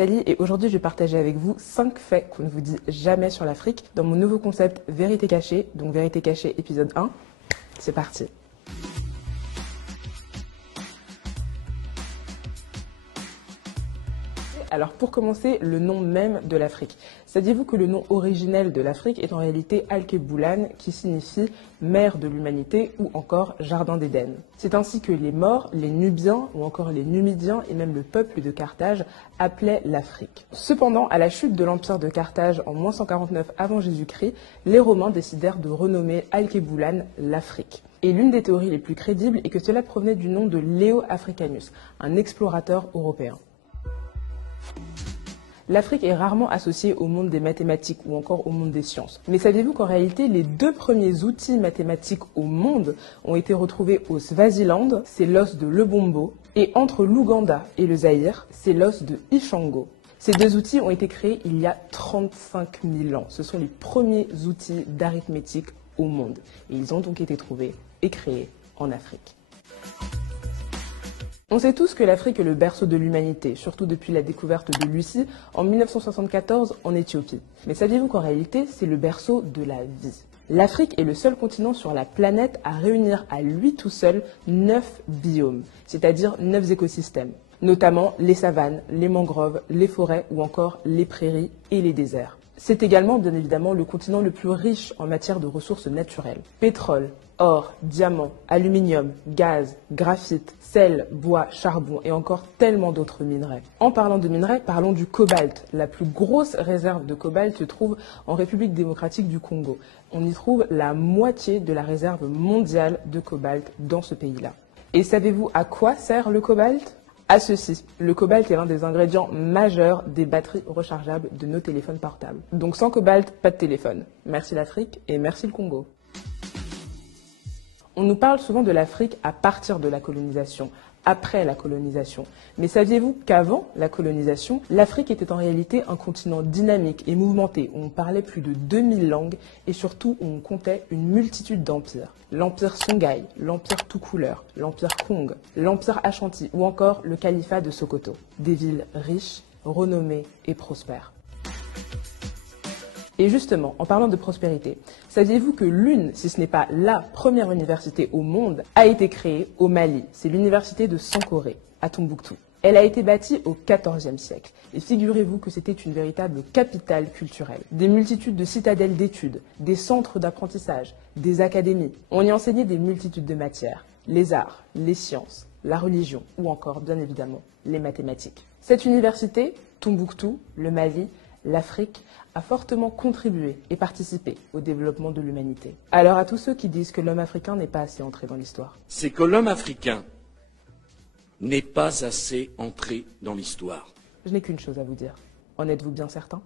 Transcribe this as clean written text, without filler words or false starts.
Ali, et aujourd'hui je vais partager avec vous 5 faits qu'on ne vous dit jamais sur l'Afrique dans mon nouveau concept Vérité cachée, donc Vérité cachée épisode 1. C'est parti. Alors pour commencer, le nom même de l'Afrique. Saviez-vous que le nom originel de l'Afrique est en réalité Alkebulan, qui signifie mère de l'humanité ou encore jardin d'Éden. C'est ainsi que les Maures, les Nubiens ou encore les Numidiens et même le peuple de Carthage appelaient l'Afrique. Cependant, à la chute de l'empire de Carthage en -149 avant Jésus-Christ, les Romains décidèrent de renommer Alkebulan l'Afrique. Et l'une des théories les plus crédibles est que cela provenait du nom de Leo Africanus, un explorateur européen. L'Afrique est rarement associée au monde des mathématiques ou encore au monde des sciences. Mais saviez-vous qu'en réalité, les 2 premiers outils mathématiques au monde ont été retrouvés au Swaziland, c'est l'os de Lebombo, et entre l'Ouganda et le Zaïre, c'est l'os de Ishango. Ces 2 outils ont été créés il y a 35 000 ans. Ce sont les premiers outils d'arithmétique au monde. Et ils ont donc été trouvés et créés en Afrique. On sait tous que l'Afrique est le berceau de l'humanité, surtout depuis la découverte de Lucie en 1974 en Éthiopie. Mais saviez-vous qu'en réalité, c'est le berceau de la vie? L'Afrique est le seul continent sur la planète à réunir à lui tout seul 9 biomes, c'est-à-dire 9 écosystèmes, notamment les savanes, les mangroves, les forêts ou encore les prairies et les déserts. C'est également, bien évidemment, le continent le plus riche en matière de ressources naturelles. Pétrole, or, diamant, aluminium, gaz, graphite, sel, bois, charbon et encore tellement d'autres minerais. En parlant de minerais, parlons du cobalt. La plus grosse réserve de cobalt se trouve en République démocratique du Congo. On y trouve la moitié de la réserve mondiale de cobalt dans ce pays-là. Et savez-vous à quoi sert le cobalt ? À ceci, le cobalt est l'un des ingrédients majeurs des batteries rechargeables de nos téléphones portables. Donc sans cobalt, pas de téléphone. Merci l'Afrique et merci le Congo. On nous parle souvent de l'Afrique à partir de la colonisation, après la colonisation. Mais saviez-vous qu'avant la colonisation, l'Afrique était en réalité un continent dynamique et mouvementé, où on parlait plus de 2000 langues et surtout où on comptait une multitude d'empires. L'empire Songhai, l'empire Toucouleur, l'empire Kong, l'empire Ashanti ou encore le califat de Sokoto. Des villes riches, renommées et prospères. Et justement, en parlant de prospérité, saviez-vous que l'une, si ce n'est pas la première université au monde, a été créée au Mali? C'est l'université de Sankoré, à Tombouctou. Elle a été bâtie au XIVe siècle. Et figurez-vous que c'était une véritable capitale culturelle. Des multitudes de citadelles d'études, des centres d'apprentissage, des académies. On y enseignait des multitudes de matières, les arts, les sciences, la religion ou encore, bien évidemment, les mathématiques. Cette université, Tombouctou, le Mali, l'Afrique a fortement contribué et participé au développement de l'humanité. Alors à tous ceux qui disent que l'homme africain n'est pas assez entré dans l'histoire. C'est que l'homme africain n'est pas assez entré dans l'histoire. Je n'ai qu'une chose à vous dire. En êtes-vous bien certain ?